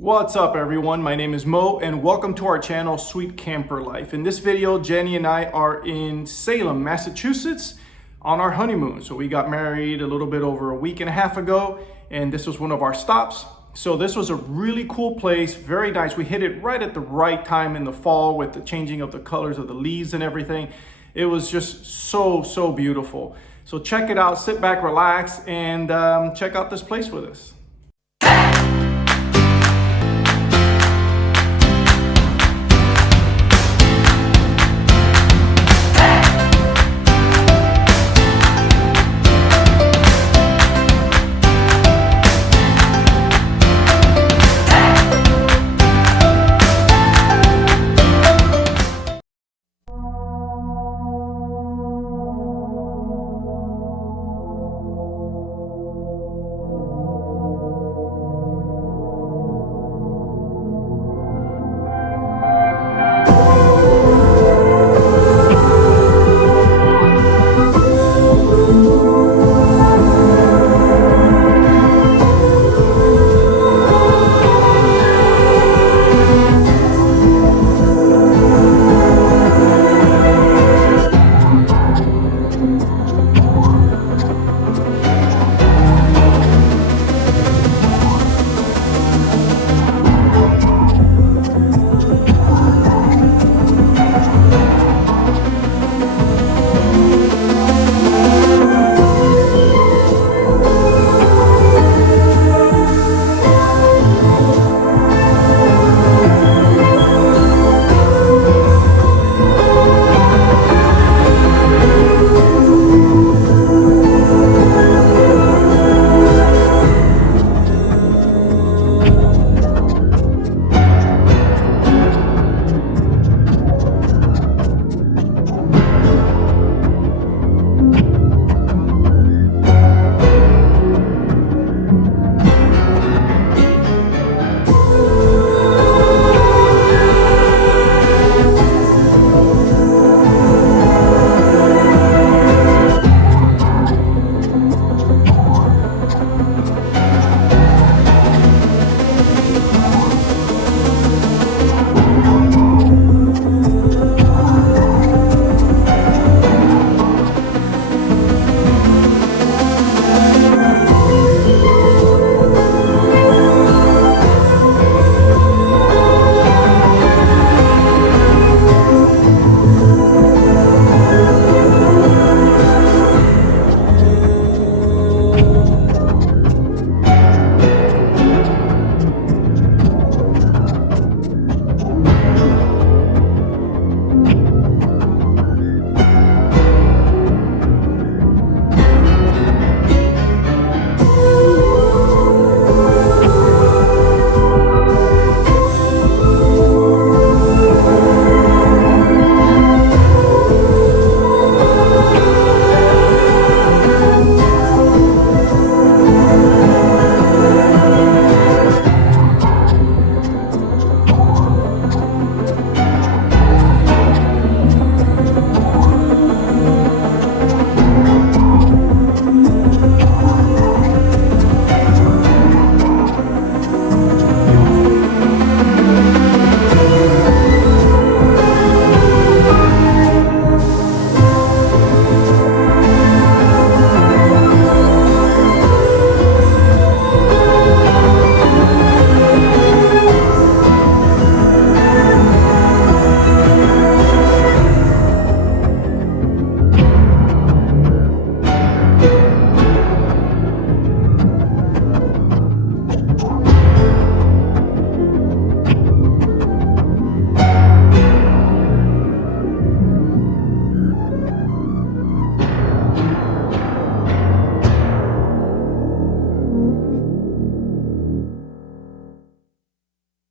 What's up everyone, my name is Mo and welcome to our channel Sweet Camper Life. In this video, Jenny and I are in Salem, Massachusetts on our honeymoon. So we got married a little bit over a week and a half ago and this was one of our stops. So this was a really cool place, very nice. We hit it right at the right time in the fall with the changing of the colors of the leaves and everything. It was just so beautiful. So check it out, sit back, relax, and check out this place with us.